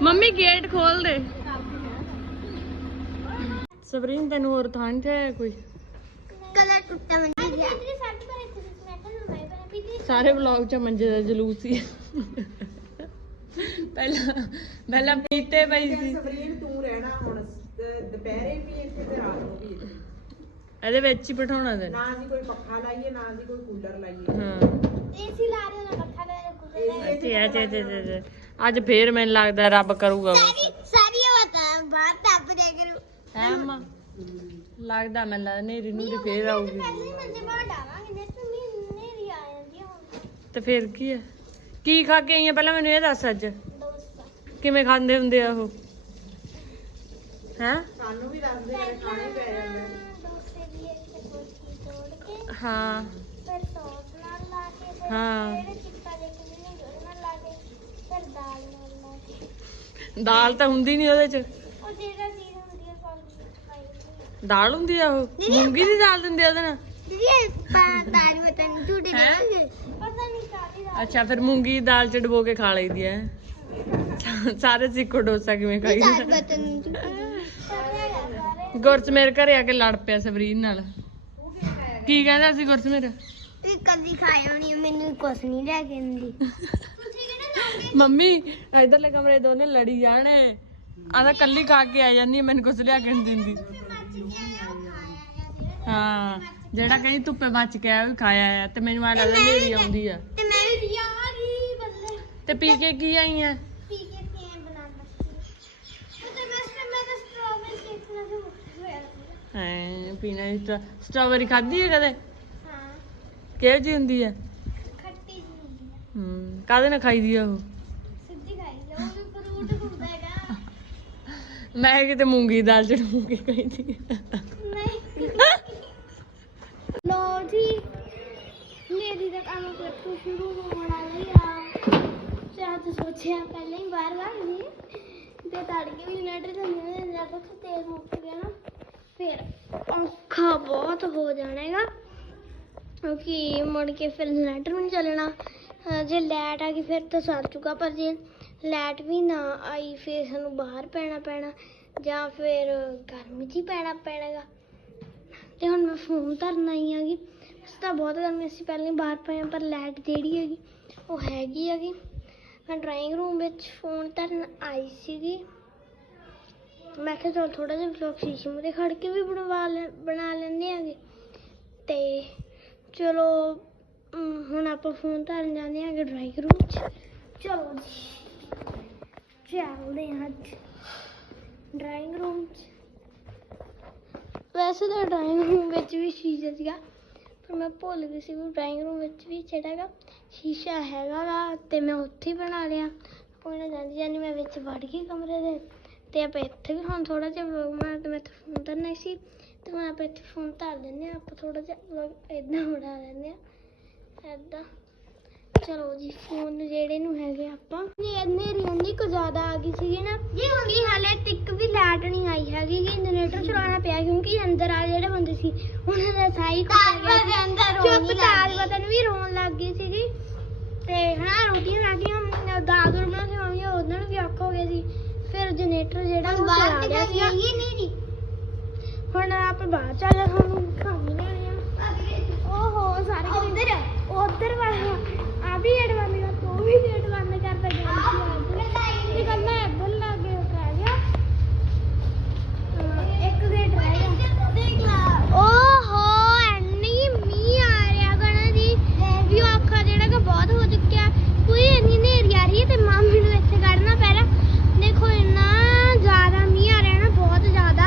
ਮੰਮੀ ਗੇਟ ਖੋਲ ਦੇ। ਸਬਰੀਨ ਤੈਨੂੰ ਹੋਰ ਥਾਂ ਨਹੀਂ ਤੇ ਕੋਈ? ਕਲਰ ਟੁੱਟਾ ਮੰਦੀ ਗਿਆ ਸਾਰੇ ਵਲੌਗ ਚ ਮੰਜੇ ਦਾ ਜਲੂਸ ਸੀ ਪਹਿਲਾਂ ਪਹਿਲਾਂ ਪੀਤੇ ਪਈ ਸੀ। ਸਬਰੀਨ ਤੂੰ ਰਹਿਣਾ ਹੁਣ ਦੁਪਹਿਰੇ ਵੀ ਇੱਥੇ ਤੇ ਰਾਤ ਨੂੰ ਵੀ ਇੱਥੇ। ਇਹਦੇ ਵਿੱਚ ਹੀ ਬਿਠਾਉਣਾ ਤੈਨੂੰ ਨਾ ਜੀ ਕੋਈ ਪੱਖਾ ਲਾਈਏ ਨਾ ਜੀ ਕੋਈ ਕੂਲਰ ਲਾਈਏ। ਹਾਂ। ਏਸੀ ਲਾ ਰਹੇ ਨਾ ਪੱਖਾ ਦੇ ਕੁਝ ਤੇ ਆ ਤੇ ਤੇ ਤੇ- ਤੇ। ਅੱਜ ਫੇਰ ਮੈਨੂੰ ਲੱਗਦਾ ਰੱਬ ਕਰੂਗਾ ਸਾਰੀ ਸਾਰੀ ਬਤਾ ਬਾਹਰ ਟੱਪ ਜਾ ਕਰੂ। ਹੈ ਅੰਮਾ ਲੱਗਦਾ ਮੈਨੂੰ ਲੱਗਦਾ ਨੇਰੀ ਨੂਰੀ ਫੇਰ ਆਊਗੀ। ਪਹਿਲੇ ਮੰਜੇ ਬਾਹਰ ਡਾਵਾਂਗੇ ਨੈਕਸਟ ਮਹੀਨੇ ਦੀ ਆ ਜਾਂਦੀ ਆ ਹੁਣ। ਤੇ ਫੇਰ ਕੀ ਹੈ ਕੀ ਖਾ ਕੇ ਆਈ ਆ ਪਹਿਲਾਂ ਮੈਨੂੰ ਇਹ ਦੱਸ ਅੱਜ। ਦੋਸਤ ਕਿਵੇਂ ਖਾਂਦੇ ਹੁੰਦੇ ਆ ਉਹ? ਹੈ? ਸਾਨੂੰ ਵੀ ਦੱਸ ਦੇ ਖਾਣੇ ਪੈ ਜਾਂਦੇ ਦੋਸਤੇ ਦੀ ਇੱਕ ਕੋਠੀ ਤੋੜ ਕੇ ਹਾਂ। ਫਿਰ ਸੌਸ ਨਾਲ ਲਾ ਕੇ ਫਿਰ ਹਾਂ। ਫਿਰ ਚਿੱਟਾ ਦੇ ਕੇ ਵੀ ਉਹਦੇ ਨਾਲ ਲਾ ਕੇ ਫਿਰ ਦਾਲ ਨਾਲ ਲਾ ਕੇ। ਦਾਲ ਤਾਂ ਹੁੰਦੀ ਨਹੀਂ ਉਹਦੇ ਚ। ਉਹ ਜਿਹੜਾ ਚੀਜ਼ ਹੁੰਦੀ ਹੈ ਸੌਸ ਵਿੱਚ ਪਾਈ ਹੁੰਦੀ ਦਾਲ ਹੁੰਦੀ ਆ ਉਹ? ਮੂੰਗੀ ਦੀ ਦਾਲ ਦਿੰਦੇ ਆ ਉਹਦੇ ਨਾਲ? ਦੀਦੀ ਇਹ ਦਾਲ ਪਤਾ ਨਹੀਂ ਝੂਠੀ ਦੇਵਾਂਗੇ ਪਤਾ ਨਹੀਂ ਕਾਹਦੀ ਦਾਲ ਅੱਛਾ ਫਿਰ ਮੂੰਗੀ ਦੀ ਦਾਲ ਚ ਡਬੋ ਕੇ ਖਾ ਲਈਦੀ ਐ। ਸਾਰੇ ਸਿੱਖੋ ਡੋਸਾ ਕਿਵੇਂ ਖਾਈਦਾ। ਪਤਾ ਗੁਰਚ ਮੇਰੇ ਘਰੇ ਆ ਕੇ ਲੜ ਪਿਆ ਸਬਰੀਨ ਨਾਲ। ਕੀ ਕਹਿੰਦਾ ਸੀ ਗੁਰਚ ਮੇਰੇ? ਤੇ ਕਦੀ ਖਾਇਆ ਹੋਣੀ ਮੈਨੂੰ ਕੁਛ ਨਹੀਂ ਲੈ ਕੇ ਦਿੰਦੀ। ਮੰਮੀ ਇਧਰਲੇ ਕਮਰੇ ਦੋਨੇ ਲੜੀ ਜਾਣੇ। ਆਦਾ ਕੱਲੀ ਖਾ ਕੇ ਆ ਜਾਂਦੀ ਆ, ਮੈਨੂੰ ਕੁਛ ਲਿਆ ਕੇ ਨਹੀਂ ਦਿੰਦੀ। ਹਾਂ ਜਿਹੜਾ ਕਹੀਂ ਧੁੱਪੇ ਮੱਚ ਕੇ ਆਇਆ ਉਹ ਵੀ ਖਾਇਆ ਆ। ਤੇ ਮੈਨੂੰ ਆ ਲੱਗਦਾ ਨੇਰੀ ਆਉਂਦੀ ਆ। ਤੇ ਮੈਂ ਵੀ ਯਾਰ ਹੀ ਬੱਲੇ ਤੇ ਪੀ ਕੇ ਕੀ ਆਈ ਆ ਪੀ ਕੇ ਪੀਣ ਬਣਾ ਬੱਤੀ ਉਹ ਤੇ ਮੈਂ ਮੈਂ ਤਾਂ ਸਟ੍ਰਾਬੇਰੀ ਕੇਕ ਨਾਲ ਜੋ ਹੋਇਆ ਪੀਣਾ ਸਟ੍ਰਾਬੇਰੀ ਖਾਧੀ ਹੈ ਕਦੇ? ਹਾਂ। ਕਿਹੋ ਜੀ ਹੁੰਦੀ ਆ ਖੱਟੀ ਜਿਹੀ ਹੁੰਦੀ ਆ ਹੂੰ ਕਾਦੇ ਨਾਲ ਖਾਈਦੀ ਆ ਉਹ? ਸਿੱਧੀ ਖਾਈ ਜਾਓ ਉਹਨੂੰ ਫਰੂਟ ਹੁੰਦਾ ਹੈਗਾ। ਮੈਂ ਕਿਤੇ ਮੂੰਗੀ ਦਾਲ ਚ ਮੂੰਗੀ ਖਾਈਦੀ ਨਹੀਂ। ਲੋ ਜੀ ਮੇਰੀ ਦਾ ਕੰਮ ਪਰਸੋਂ ਸ਼ੁਰੂ ਹੋਣ ਵਾਲੀ ਆ। ਚਾਹ ਤਾਂ ਸੋਚਿਆ ਪਹਿਲਾਂ ਹੀ ਬਾਹਰ ਵਗ ਗਈ ਤੇ ਤੜਕੇ ਵੀ ਨੈਟ ਜਾਂਦੇ ਨੇ ਜਦ ਤੱਕ ਤੇਲ ਮੁੱਕ ਗਿਆ ਨਾ। ਫਿਰ ਔਖਾ ਬਹੁਤ ਹੋ ਜਾਣੇਗਾ ਕਿਉਂਕਿ ਮੁੜ ਕੇ ਫਿਰ ਲੈਟਰ ਵੀ ਨਹੀਂ ਚੱਲਣਾ। ਜੇ ਲੈਟ ਆ ਗਈ ਫਿਰ ਤਾਂ ਸਰ ਚੁੱਕਾ ਪਰ ਜੇ ਲਾਈਟ ਵੀ ਨਾ ਆਈ ਫਿਰ ਸਾਨੂੰ ਬਾਹਰ ਪੈਣਾ ਪੈਣਾ ਜਾਂ ਫਿਰ ਗਰਮੀ 'ਚ ਹੀ ਪੈਣਾ ਪੈਣਾਗਾ। ਤੇ ਹੁਣ ਮੈਂ ਫੋਨ ਧਰਨ ਆਈ ਹੈਗੀ। ਇਸ ਤਾਂ ਬਹੁਤ ਗਰਮੀ ਅਸੀਂ ਪਹਿਲਾਂ ਹੀ ਬਾਹਰ ਪਏ ਹਾਂ, ਪਰ ਲਾਈਟ ਜਿਹੜੀ ਹੈਗੀ ਉਹ ਹੈਗੀ ਹੈਗੀ। ਮੈਂ ਡਰਾਇੰਗ ਰੂਮ ਵਿੱਚ ਫੋਨ ਧਰਨ ਆਈ ਸੀਗੀ। ਮੈਂ ਕਿਹਾ ਚਲ ਥੋੜਾ ਜਿਹਾ ਵਲੌਗ ਸ਼ੀਸ਼ੇ ਮੂਹਰੇ ਖੜ ਕੇ ਵੀ ਬਣਵਾ ਲੈ, ਬਣਾ ਲੈਂਦੇ ਆਂਗੇ ਤੇ ਚਲੋ ਹੁਣ ਆਪਾਂ ਫੋਨ ਧਰਨ ਜਾਂਦੇ ਆਂਗੇ ਡਰਾਇੰਗ ਰੂਮ 'ਚ ਚਲੋ ਜੀ, ਚੱਲਦੇ ਹਾਂ ਅੱਜ ਡਰਾਇੰਗ ਰੂਮ 'ਚ ਵੈਸੇ ਤਾਂ ਡਰਾਇੰਗ ਰੂਮ ਵਿੱਚ ਵੀ ਸ਼ੀਸ਼ਾ ਸੀਗਾ, ਪਰ ਮੈਂ ਭੁੱਲ ਗਈ ਸੀ ਵੀ ਡਰਾਇੰਗ ਰੂਮ ਵਿੱਚ ਵੀ ਜਿਹੜਾ ਹੈਗਾ ਸ਼ੀਸ਼ਾ ਹੈਗਾ ਵਾ ਤੇ ਮੈਂ ਉੱਥੇ ਹੀ ਬਣਾ ਲਿਆ। ਕੋਈ ਨਾ ਜਾਂਦੀ ਜਾਂਦੀ ਮੈਂ ਵਿੱਚ ਵੜ ਗਈ ਕਮਰੇ ਦੇ। ਤੇ ਆਪਾਂ ਇੱਥੇ ਵੀ ਹੁਣ ਥੋੜਾ ਜਿਹਾ ਵਲੌਗ ਤੇ ਮੈਂ ਇੱਥੇ ਫੋਨ ਧਰਨਾ ਸੀ ਤੇ ਹੁਣ ਆਪਾਂ ਇੱਥੇ ਫੋਨ ਧਰ ਦਿੰਦੇ ਹਾਂ ਆਪਾਂ ਥੋੜਾ ਜਿਹਾ ਵਲੌਗ ਇਦਾਂ ਬਣਾ ਲੈਂਦੇ ਆ ਇਦਾਂ ਚਲੋ ਜੀ ਫੋਨ ਜਿਹੜੇ ਨੂੰ ਹੈਗੇ ਆਪਾਂ। ਜੀ ਹਨੇਰੀ ਇੰਨੀ ਕੁ ਜ਼ਿਆਦਾ ਆ ਗਈ ਸੀਗੀ ਨਾ ਜੀ ਹੁੰਦੀ ਹਾਲੇ ਤੱਕ ਵੀ ਲਾਈਟ ਨਹੀਂ ਆਈ ਹੈਗੀ ਕਿ ਜਨਰੇਟਰ ਚਲਾਉਣਾ ਪਿਆ ਕਿਉਂਕਿ ਅੰਦਰ ਆ ਜਿਹੜੇ ਬੰਦੇ ਸੀ ਉਹਨਾਂ ਦਾ ਸਾਈ ਕੁੱਟ ਗਿਆ ਚੁੱਪ ਤਾਜ ਬਤਨ ਵੀ ਰੋਣ ਲੱਗ ਗਈ ਸੀਗੀ। ਤੇ ਹਨਾ ਰੋਟੀ ਕੇ ਦਾਲ ਦੂਲ ਬਣਾ ਕੇ ਮੰਮੀ ਉਹਨਾਂ ਨੂੰ ਵੀ ਔਖਾ ਹੋ ਗਿਆ ਸੀ। ਫਿਰ ਜਨਰੇਟਰ ਜਿਹੜਾ ਉਹ ਚਲਾ ਗਿਆ ਸੀ ਹੁਣ ਆਪਾਂ ਬਾਹਰ ਚੱਲ ਜਾ ਤੁਹਾਨੂੰ ਖਾਣੀ ਲੈਣੀ ਆ ਓਹੋ ਸਾਰੇ ਉਧਰ ਉਧਰ ਵਾਲਾ ਆ ਵੀ ਗੇਟ ਬੰਦ ਕਰ ਤੂੰ ਵੀ ਗੇਟ ਬੰਦ ਕਰ ਤਾ ਗਿਆ ਇਹ ਕਰਨਾ ਇੱਧਰ ਲੱਗ ਗਿਆ ਰਹਿ ਗਿਆ ਅਹ ਇੱਕ ਗੇਟ ਰਹਿ ਗਿਆ ਦੇਖ ਲਾ ਓਹੋ ਐਨੀ ਮੀਂਹ ਆ ਰਿਹਾ ਗਣਾ ਦੀ ਵੀ ਔਖਾ ਜਿਹੜਾ ਕਿ ਬਹੁਤ ਹੋ ਚੁੱਕਿਆ ਕੋਈ ਇੰਨੀ ਹਨੇਰੀ ਆ ਰਹੀ ਹੈ ਤੇ ਮਾਮੀ ਨੂੰ ਇੱਥੇ ਕੱਢਣਾ ਪੈ ਰਿਹਾ ਦੇਖੋ ਇੰਨਾ ਜ਼ਿਆਦਾ ਮੀਂਹ ਆ ਰਿਹਾ ਨਾ ਬਹੁਤ ਜ਼ਿਆਦਾ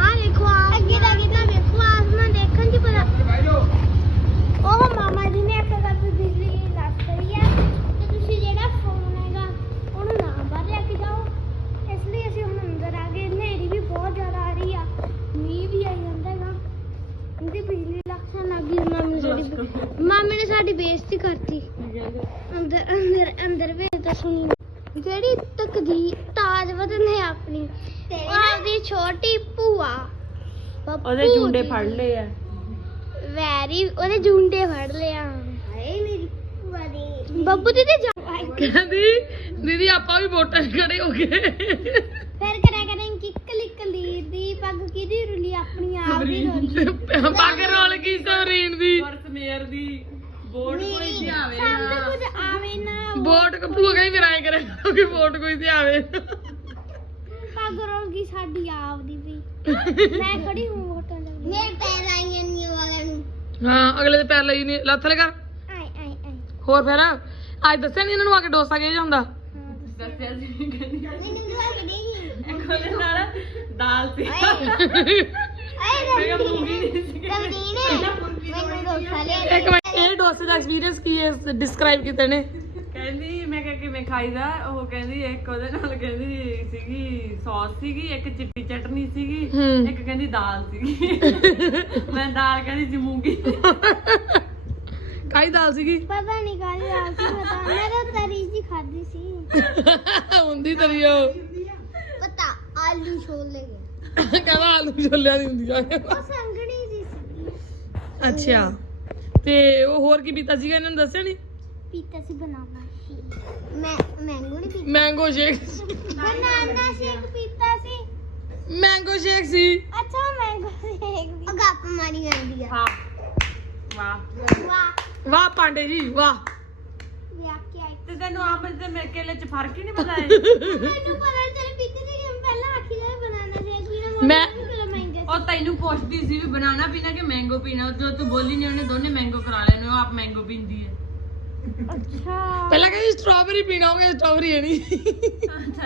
ਆ ਦੇਖੋ ਆ ਅੱਗੇ ਦਾ ਕਿੰਨਾ ਦੇਖੋ ਆਸਮਾਨ ਦੇਖਣ ਚ ਪਤਾ ਉਹ ਮਾਮਾ ਜੀ ਨੇ ਇੱਕ ਗੱਲ ਬਿਜਲੀ ਲੱਗ ਰਹੀ ਹੈ ਤੇ ਤੁਸੀਂ ਜਿਹੜਾ ਫੋਨ ਹੈਗਾ ਉਹਨੂੰ ਨਾ ਬਾਹਰ ਲੈ ਕੇ ਜਾਓ ਇਸ ਲਈ ਅਸੀਂ ਹੁਣ ਅੰਦਰ ਆ ਗਏ ਹਨੇਰੀ ਵੀ ਬਹੁਤ ਜ਼ਿਆਦਾ ਆ ਰਹੀ ਆ ਮੀਂਹ ਵੀ ਆਈ ਜਾਂਦਾ ਹੈਗਾ ਇਹਦੀ ਬਿਜਲੀ ਲੱਖਾਂ ਲੱਗ ਗਈ ਮਾਮੀ ਨੇ ਸਾਡੀ ਮਾਮੀ ਨੇ ਸਾਡੀ ਬੇਇੱਜ਼ਤੀ ਕਰਤੀ। ਅੰਦਰ ਅੰਦਰ ਅੰਦਰ ਵੀ ਤਾਂ ਸੁਣੀ। ਜਿਹੜੀ ਤਕਦੀ ਤਾਜ ਵਦਨ ਹੈ ਆਪਣੀ ਉਹ ਆਪਦੀ ਛੋਟੀ ਭੂਆ। ਉਹਦੇ ਜੁੰਡੇ ਫੜ ਲਏ ਆ। ਵੈਰੀ ਉਹਦੇ ਜੁੰਡੇ ਫੜ ਲਿਆ ਹਾਏ ਮੇਰੀ ਭੂਆ ਦੀ। ਬੱਬੂ ਦੀ ਤੇ ਜਾ। ਕਹਿੰਦੀ ਦੀਦੀ ਆਪਾਂ ਵੀ ਵੋਟਾਂ 'ਚ ਖੜੇ ਹੋ ਗਏ। ਫਿਰ ਕਰਿਆ ਕਰਾਂ ਕਿ ਕਲਿਕ ਦੀ ਪੱਗ ਕਿਹਦੀ ਰੁਲੀ ਆਪਣੀ ਆਪ ਦੀ ਰੁਲੀ ਰੋਲ ਗਈ ਸਵਰੀਨ ਦੀ। ਸਮੇਰ ਦੀ ਬੋਰਡ ਕੋਈ ਤੇ ਆਵੇ ਸਭ ਕੁਝ ਆਵੇ ਨਾ। ਵੋਟ ਕਪੂਆ ਕਹਿੰਦੀ ਫਿਰ ਐਂ ਕਰੇ ਕਿ ਵੋਟ ਕੋਈ ਤੇ ਆਵੇ। ਪੱਗ ਰੋਲ ਗਈ ਸਾਡੀ ਆਪ ਦੀ ਵੀ। ਮੈਂ ਖੜੀ ਹੂੰ ਵੋਟਾਂ ਲੱਗਦੀ ਮੇਰੇ ਪੈਰ ਆਈਆਂ ਨਹੀਂ ਵਾਲਿਆਂ ਨੂੰ। ਹਾਂ ਅਗਲੇ ਦੇ ਪੈਰ ਲਈ ਨਹੀਂ ਲੱਥ ਲੈ ਕਰ ਆਏ ਆਏ ਆਏ। ਹੋਰ ਫਿਰ? ਅੱਜ ਦੱਸਿਆ ਨਹੀਂ ਇਹਨਾਂ ਨੂੰ ਆ ਕੇ ਡੋਸਾ ਕਿਹ ਜਾਂਦਾ ਦੱਸਿਆ ਸੀ। ਮੈਨੂੰ ਲੱਗ ਗਈ ਉਹਦੇ ਨਾਲ ਦਾਲ ਸੀ। ਇੱਕ ਮਿੰਟ ਇਹ ਡੋਸੇ ਦਾ ਐਕਸਪੀਰੀਅੰਸ ਕੀ ਹੈ? ਡਿਸਕ੍ਰਾਈਬ ਕੀਤਾ ਨੇ। ਕਹਿੰਦੀ ਮੈਂ ਕਿਹਾ ਕਿਵੇਂ ਖਾਈਦਾ? ਉਹ ਕਹਿੰਦੀ ਇੱਕ ਉਹਦੇ ਨਾਲ ਕਹਿੰਦੀ ਸੀਗੀ ਸੌਸ ਸੀਗੀ ਇੱਕ ਚਿੱਟੀ ਚਟਨੀ ਸੀਗੀ ਹੂੰ। ਇੱਕ ਕਹਿੰਦੀ ਦਾਲ ਸੀਗੀ। ਮੈਂ ਦਾਲ ਕਹਿੰਦੀ ਸੀ ਮੂੰਗੀ। ਕਾਈ ਦਾਲ ਸੀਗੀ? ਪਤਾ ਨਹੀਂ ਕਾਹਦੀ ਦਾਲ ਸੀ ਪਤਾ ਮੈਂ ਤਾਂ ਤਰੀ ਜੀ ਖਾਦੀ ਸੀ। ਹੁੰਦੀ ਤਰੀ ਉਹ। ਆਲੂ ਛੋਲੇ ਕਹਿੰਦਾ ਆਲੂ ਛੋਲਿਆਂ ਦੀ ਹੁੰਦੀ ਆ। ਉਹ ਸੰਗਣੀ ਜੀ ਸੀ ਅੱਛਾ। ਤੇ ਉਹ ਹੋਰ ਕੀ ਪੀਤਾ ਸੀਗਾ ਇਹਨਾਂ ਨੂੰ ਦੱਸਿਆ ਨਹੀਂ ਪੀਤਾ ਸੀ ਬਨਾਨਾ ਸ਼ੇਕ। ਮੈਂ ਮੈਂਗੋ ਨਹੀਂ ਪੀਤਾ। Mango shake. ਬਨਾਨਾ ਸ਼ੇਕ ਪੀਤਾ ਸੀ। ਮੈਂਗੋ ਸ਼ੇਕ ਸੀ। ਅੱਛਾ ਮੈਂਗੋ ਸ਼ੇਕ ਸੀ ਉਹ ਗੱਪ ਮਾਰੀ ਜਾਂਦੀ ਆ। ਵਾਹ। ਵਾਹ। ਵਾਹ। ਪਾਂਡੇ ਜੀ ਵਾਹ। ਵਿਆਹ ਕੇ ਆਈ ਤੇ ਤੈਨੂੰ ਆਪ ਤੇ ਮੇਰੇ ਕੇਲੇ ਚ ਫ਼ਰਕ ਹੀ ਨਹੀਂ ਪਤਾ ਹੈ ਮੈਨੂੰ ਪਤਾ ਚੱਲ ਪੀਤੀ ਸੀ ਕਿ ਪਹਿਲਾਂ ਆਖੀ ਦਾ ਬਨਾਨਾ ਸ਼ੇਕ ਪੀਣਾ ਮੈਂ- ਉਹ ਤੈਨੂੰ ਪੁੱਛਦੀ ਸੀ ਵੀ ਬਨਾਨਾ ਪੀਣਾ ਕਿ ਮੈਂਗੋ ਪੀਣਾ? ਜੋ ਤੂੰ ਬੋਲੀ ਨਹੀਂ ਉਹਨੇ ਦੋਨੇ ਮੈਂਗੋ ਕਰਾ ਲੈਣੇ ਉਹ ਆਪ ਮੈਂਗੋ ਪੀਂਦੀ ਹੈ। ਅੱਛਾ। ਪਹਿਲਾਂ ਕਹਿੰਦੀ ਸਟ੍ਰਾਬੇਰੀ ਪੀਣਾ ਹੋਵੇ ਸਟ੍ਰਾਬੇਰੀ ਹੈ ਨਹੀਂ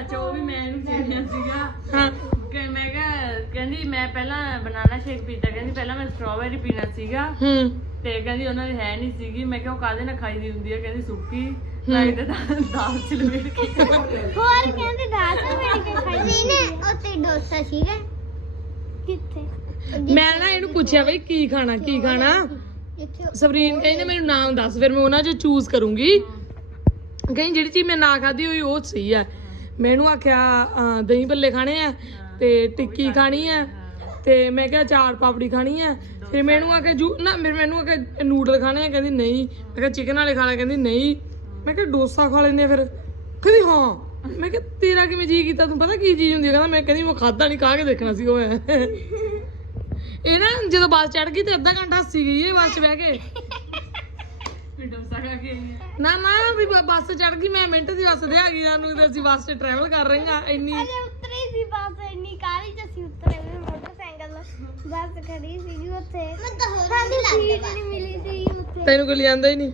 ਅੱਛਾ ਉਹ ਵੀ ਮੈਂ ਇਹਨੂੰ ਸੁਣਿਆ ਸੀਗਾ। ਹਾਂ। ਕਿ ਮੈਂ ਕਿਹਾ ਕਹਿੰਦੀ ਮੈਂ ਪਹਿਲਾਂ ਬਨਾਨਾ ਸ਼ੇਕ ਪੀਤਾ ਕਹਿੰਦੀ ਪਹਿਲਾਂ ਮੈਂ ਸਟ੍ਰਾਬੇਰੀ ਪੀਣਾ ਸੀਗਾ। ਹੂੰ। ਤੇ ਕਹਿੰਦੀ ਉਹਨਾਂ ਦੀ ਹੈ ਨਹੀਂ ਸੀਗੀ। ਮੈਂ ਕਿਹਾ ਉਹ ਕਾਹਦੇ ਨਾਲ ਖਾਈ ਦੀ ਹੁੰਦੀ ਹੈ? ਕਹਿੰਦੀ ਸੁੱਕੀ। ਤੇ ਦਾਲ ਚ ਲਵੇਟ ਕੇ। ਹੋਰ ਕਹਿੰਦੇ ਦਾਲ ਚ ਕੇ ਖਾਈ ਸੀ। ਨੇ ਉੱਤੇ ਡੋਸਾ ਸੀਗਾ। ਕਿੱਥੇ? ਮੈਂ ਨਾ ਇਹਨੂੰ ਪੁੱਛਿਆ ਬਈ ਕੀ ਖਾਣਾ ਕੀ ਖਾਣਾ? ਇੱਥੇ ਸਵਰੀਨ ਕਹਿੰਦੀ ਮੈਨੂੰ ਨਾਮ ਦੱਸ ਫਿਰ ਮੈਂ ਉਹਨਾਂ ਚੋਂ ਚੂਜ਼ ਕਰੂੰਗੀ। ਕਹਿੰਦੀ ਜਿਹੜੀ ਚੀਜ਼ ਮੈਂ ਨਾ ਖਾਦੀ ਹੋਈ ਉਹ ਸਹੀ ਆ ਮੈਨੂੰ ਆਖਿਆ ਦਹੀਂ ਭੱਲੇ ਖਾਣੇ ਆ ਤੇ ਟਿੱਕੀ ਖਾਣੀ ਆ ਤੇ ਮੈਂ ਕਿਹਾ ਚਾਰ ਪਾਪੜੀ ਖਾਣੀ ਆ। ਫਿਰ ਮੈਨੂੰ ਆਖਿਆ ਜੂ ਨਾ ਫਿਰ ਮੈਨੂੰ ਆਖਿਆ ਨੂਡਲ ਖਾਣੇ ਆ। ਕਹਿੰਦੀ ਨਹੀਂ। ਮੈਂ ਕਿਹਾ ਚਿਕਨ ਵਾਲੇ ਖਾ ਲੈ ਕਹਿੰਦੀ ਨਹੀਂ। ਮੈਂ ਕਿਹਾ ਡੋਸਾ ਖਾ ਆ ਫਿਰ। ਕਹਿੰਦੀ ਹਾਂ। ਮੈਂ ਕਿਹਾ ਤੇਰਾ ਕਿਵੇਂ ਜੀ ਕੀਤਾ? ਤੂੰ ਪਤਾ ਕੀ ਚੀਜ਼ ਹੁੰਦੀ ਹੈ ਕਹਿੰਦਾ ਮੈਂ ਕਹਿੰਦੀ ਮੈਂ ਖਾਦਾ ਨਹੀਂ ਖਾ ਕੇ ਦੇਖਣਾ ਸੀ ਉਹ ਹੈ ਇਹ ਨਾ ਜਦੋਂ ਬੱਸ ਚੜ ਗਈ ਤੇ ਅੱਧਾ ਘੰਟਾ ਹੱਸੀ ਗਈ ਇਹ ਬੱਸ 'ਚ ਬਹਿ ਕੇ। ਆ। ਨਾ ਨਾ ਵੀ ਬ- ਬੱਸ ਚੜ ਗਈ ਮੈਂ ਮਿੰਟ ਦੀ ਬੱਸ ਦੇ ਆ ਗਈ ਸਾਨੂੰ ਤੇ ਅਸੀਂ ਬੱਸ 'ਚ ਟਰੈਵਲ ਕਰ ਰਹੇ ਹਾਂ ਇੰਨੀ ਅਜੇ ਉਤਰੇ ਸੀ ਬੱਸ ਇੰਨੀ ਕਾਲੀ ਚ ਅਸੀਂ ਉਤਰੇ ਵੀ ਮੋਟਰਸਾਈਕਲ ਬੱਸ ਖੜੀ ਸੀ ਉੱਥੇ। ਸਾਨੂੰ ਸੀਟ ਨਹੀਂ ਮਿਲੀ ਸੀ ਉੱਥੇ। ਤੈਨੂੰ ਕੋਈ ਲਿਆਂਦਾ ਹੀ ਨਹੀਂ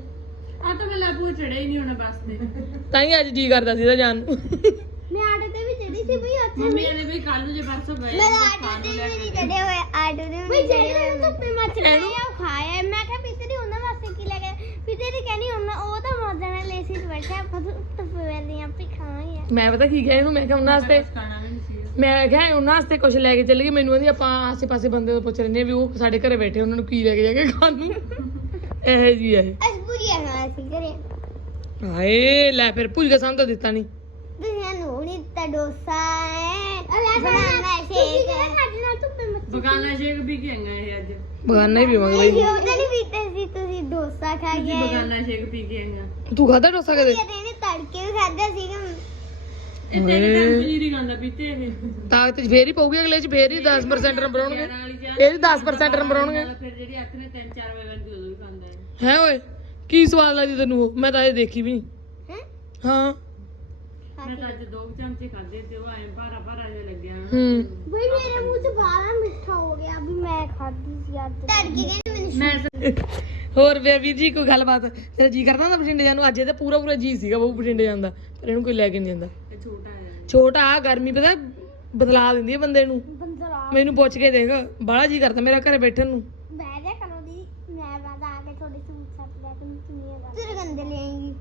ਆ ਤਾਂ ਮੈਂ ਲਾਪੂ ਚੜਿਆ ਹੀ ਨਹੀਂ ਹੋਣਾ ਬੱਸ ਤੇ। ਤਾਂ ਹੀ ਅੱਜ ਜੀ ਕਰਦਾ ਸੀ ਤਾਂ ਜਾਣ ਨੂੰ। ਮੈਂ ਆਟੋ ਤੇ ਵੀ ਚੜੀ ਸੀ ਬਈ ਉੱਥੇ ਮੰਮੀ ਨੇ ਵੀ ਕੱਲ ਨੂੰ ਜੇ ਪਰਸੋਂ ਗਏ ਮੈਂ ਆਟੋ ਤੇ ਵੀ ਨਹੀਂ ਚੜੇ ਹੋਏ ਆਟੋ ਦੇ ਵੀ ਜਿਹੜੇ ਨੂੰ ਧੁੱਪੇ ਮੱਚ ਰਹੇ ਆ ਉਹ ਖਾਇਆ ਮੈਂ ਕਿਹਾ ਪੀਤੇ ਦੀ ਉਹਨਾਂ ਵਾਸਤੇ ਕੀ ਲੈ ਕੇ ਪੀਤੇ ਦੀ ਕਹਿੰਦੀ ਉਹਨਾਂ ਉਹ ਤਾਂ ਮੌਜਾਂ ਨਾਲ ਲੇਸੀ ਚ ਬੈਠਾ ਆਪਾਂ ਤਾਂ ਧੁੱਪੇ ਵੇਲੇ ਆਪੇ ਖਾਵਾਂਗੇ। ਮੈਂ ਪਤਾ ਕੀ ਕਿਹਾ ਇਹਨੂੰ? ਮੈਂ ਕਿਹਾ ਉਹਨਾਂ ਵਾਸਤੇ ਮੈਂ ਕਿਹਾ ਉਹਨਾਂ ਵਾਸਤੇ ਕੁਝ ਲੈ ਕੇ ਚੱਲੀਏ ਮੈਨੂੰ ਕਹਿੰਦੀ ਆਪਾਂ ਆਸੇ ਪਾਸੇ ਬੰਦੇ ਤੋਂ ਪੁੱਛ ਲੈਂਦੇ ਹਾਂ ਵੀ ਉਹ ਸਾਡੇ ਘਰੇ ਬੈਠੇ ਉਹਨਾਂ ਨੂੰ ਕੀ ਲੈ ਕੇ ਜਾਗੇ ਖਾਣ ਨੂੰ? ਇਹ ਜੀ ਹੈ ਅਸ ਬੁਰੀਆ ਖਾਇਆ ਸੀ ਘਰੇ ਹਾਏ ਲੈ ਫਿਰ ਭੁੱਲ ਕੇ ਸਾਨੂੰ ਤਾਂ ਦਿੱਤਾ ਨਹੀਂ। ਦੁਨੀਆ ਨੂੰ ਨਹੀਂ ਤਾਂ ਡੋਸਾ ਹੈ? ਬਣਾਣਾ ਸ਼ੇਕ ਸਾਡੇ ਨਾਲ ਧੁੱਪੇ ਮੱਚ ਬਗਾਨਾ ਸ਼ੇਕ ਵੀ ਕੇ ਆਈਆਂ ਇਹ ਅੱਜ? ਬਗਾਨਾ ਹੀ ਪੀਵਾਂਗੇ ਬਈ। ਇਹ ਉਹਦੇ ਨਹੀਂ ਪੀਤੇ ਸੀ ਤੁਸੀਂ ਡੋਸਾ ਖਾ ਤੁਸੀਂ ਗਏ। ਬਗਾਨਾ ਸ਼ੇਕ ਪੀ ਕੇ ਤੂੰ ਖਾਦਾ ਡੋਸਾ ਕਦੇ? ਕਦੇ ਨੇ ਤੜਕੇ ਵੀ ਖਾਦਾ ਸੀਗਾ। ਇਹ ਤੇਰੇ ਪਜੀਰੀ ਗਾਂਦਾ ਪੀਤੇ ਇਹ। ਤਾਕਤ ਫੇਰ ਹੀ ਪਊਗੀ ਅਗਲੇ ਚ ਫੇਰ ਹੀ 10% ਨੰਬਰ ਆਉਣਗੇ ਵਾਲੀ ਚਾਹ ਇਹਦੇ 10% ਨੰਬਰ ਆਉਣਗੇ ਫਿਰ ਜਿਹੜੀ ਅੱਖ ਨੇ 3-4 ਵਜੇ ਬੰਦੀ ਉਦੋਂ ਵੀ ਖਾਂਦਾ ਹੈ ਹੈ ਓਏ। ਕੀ ਸਵਾਦ ਲੱਗਦੀ ਤੈਨੂੰ ਉਹ? ਮੈਂ ਤਾਂ ਇਹ ਦੇਖੀ ਵੀ ਨਹੀਂ। ਹੈ? ਹਾਂ। ਮੈਂ ਤਾਂ ਅੱਜ ਦੋ ਕੁ ਚਮਚੇ ਖਾਦੇ ਤੇ ਉਹ ਐਂ ਭਾਰਾ ਭਾਰਾ ਜਿਹਾ ਲੱਗਿਆ ਹੂੰ। ਬਈ ਮੇਰੇ ਮੂੰਹ 'ਚ ਬਾਹਲਾ ਮਿੱਠਾ ਹੋ ਗਿਆ ਵੀ ਮੈਂ ਖਾਧੀ ਸੀ ਅੱਜ। ਤੜਕੇ ਕਹਿੰਦੇ ਮੈਨੂੰ ਮੈਂ ਹੋਰ ਵੀਰ ਜੀ ਕੋਈ ਗੱਲਬਾਤ? ਤੇਰਾ ਜੀ ਕਰਦਾ ਹੁੰਦਾ ਬਠਿੰਡੇ ਜਾਣ ਨੂੰ? ਅੱਜ ਇਹਦਾ ਪੂਰਾ ਪੂਰਾ ਜੀ ਸੀਗਾ ਉਹ ਬਠਿੰਡੇ ਜਾਂਦਾ ਪਰ ਇਹਨੂੰ ਕੋਈ ਲੈ ਕੇ ਨਹੀਂ ਜਾਂਦਾ। ਇਹ ਛੋਟਾ ਹੈ। ਛੋਟਾ ਆ ਗਰਮੀ ਪਤਾ ਬਦਲਾ ਦਿੰਦੀ ਹੈ ਬੰਦੇ ਨੂੰ। ਬੰਦਰਾ। ਮੈਨੂੰ ਪੁੱਛ ਕੇ ਦੇਖ ਬਾਹਲਾ ਜੀ ਕਰਦਾ ਮੇਰਾ ਘਰੇ ਬੈਠਣ ਨੂੰ ਬਹਿ ਜਾ ਕਰੋ ਦੀ ਮੈਂ ਬਾਅਦ ਆ ਕੇ ਤੁਹਾਡੇ ਸੂਟ ਸੱਟ ਲੈ ਕੇ ਤੇਰੇ ਗੰਦੇ ਲੈ ਆਏਗੀ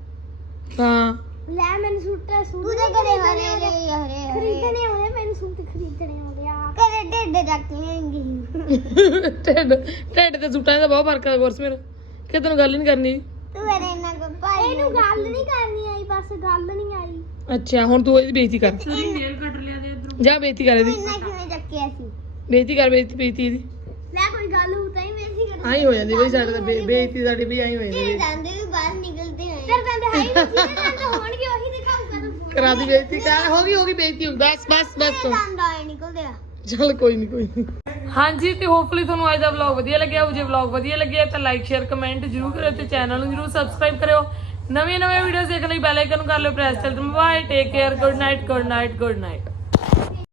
ਹਾਂ। ਲੈ ਮੈਨੂੰ ਸੂਟ ਸੂਟ ਉਹਦੇ ਘਰੇ ਹਰੇ ਹਰੇ ਹਰੇ। ਖਰੀਦਣੇ ਆਉਂਦੇ ਮੈਨੂੰ ਸੂਟ ਖਰੀਦਣੇ ਆਉਂਦੇ ਆ। ਘਰੇ ਢੇਡੇ ਚੱਕ ਲਿਆਂਗੀ ਢਿੱਡ ਢਿੱਡ ਤੇ ਸੂਟਾਂ ਦਾ ਬਹੁਤ ਫ਼ਰਕ ਆ ਗੁਰਸ ਮੇਰਾ। ਕਿ ਤੈਨੂੰ ਗੱਲ ਹੀ ਨਹੀਂ ਕਰਨੀ। ਤੂੰ ਮੇਰੇ ਇਹਨਾਂ ਕੋ ਭਾਈ ਇਹਨੂੰ ਗੱਲ ਨਹੀਂ ਕਰਨੀ ਆਈ ਬਸ ਗੱਲ ਨਹੀਂ ਆਈ। ਅੱਛਾ ਹੁਣ ਤੂੰ ਇਹਦੀ ਬੇਇੱਜ਼ਤੀ ਕਰ। ਸੂਰੀ ਨੇਲ ਕੱਟ ਲਿਆ ਦੇ ਇਧਰੋਂ। ਜਾ ਬੇਇੱਜ਼ਤੀ ਕਰ ਇਹਦੀ। ਇੰਨਾ ਕਿਵੇਂ ਚੱਕਿਆ ਸੀ? ਬੇਇੱਜ਼ਤੀ ਕਰ ਬੇਇੱਜ਼ਤੀ ਬੇਇੱਜ਼ਤੀ ਇਹਦੀ। ਲੈ ਕੋਈ ਗੱਲ ਹੋ ਤਾਂ ਹੀ ਮੇਰੀ ਕਰ ਆਈ ਹੋ ਜਾਂਦੀ ਬਈ ਸਾਡੇ ਤਾਂ ਬੇ- ਬੇਇੱਜ਼ਤੀ ਸਾਡੀ ਵੀ ਆਈ ਹੋ ਜਾਂਦੀ ਬਈ। ਦੰਦ ਵੀ ਬਾਹਰ ਨਿਕਲਦੇ ਹੋਏ ਤੇਰੇ ਦੰਦ ਹੈ ਹੀ ਨਹੀਂ ਜਿਹਦੇ ਦੰਦ ਹੋਣਗੇ ਉਹੀ ਦਿਖਾਊਗਾ ਤੂੰ ਕਰਾ ਦੀ ਬੇਇੱਜ਼ਤੀ ਕਰ ਹੋ ਗਈ ਹੋ ਗਈ ਬੇਇੱਜ਼ਤੀ ਬਸ ਬਸ ਬਸ ਦੰਦ ਆਏ ਨਿਕਲਦੇ ਆ। ਚਲ ਕੋਈ ਨਹੀਂ ਕੋਈ ਨਹੀਂ ਹਾਂਜੀ ਤੇ ਹੋਪਫੁਲੀ ਤੁਹਾਨੂੰ ਅੱਜ ਦਾ ਵਲੌਗ ਵਧੀਆ ਲੱਗਿਆ ਹੋ ਜੇ ਵਲੌਗ ਵਧੀਆ ਲੱਗਿਆ ਤਾਂ ਲਾਈਕ ਸ਼ੇਅਰ ਕਮੈਂਟ ਜਰੂਰ ਕਰਿਓ ਤੇ ਚੈਨਲ ਨੂੰ ਜਰੂਰ ਸਬਸਕ੍ਰਾਈਬ ਕਰਿਓ। ਨਵੀਆਂ ਨਵੀਆਂ ਵੀਡੀਓਜ਼ ਦੇਖਣ ਲਈ ਬੈਲ ਆਈਕਨ ਨੂੰ ਕਰ ਲਿਓ ਪ੍ਰੈਸ ਦਿਓ bye take care good night good night good night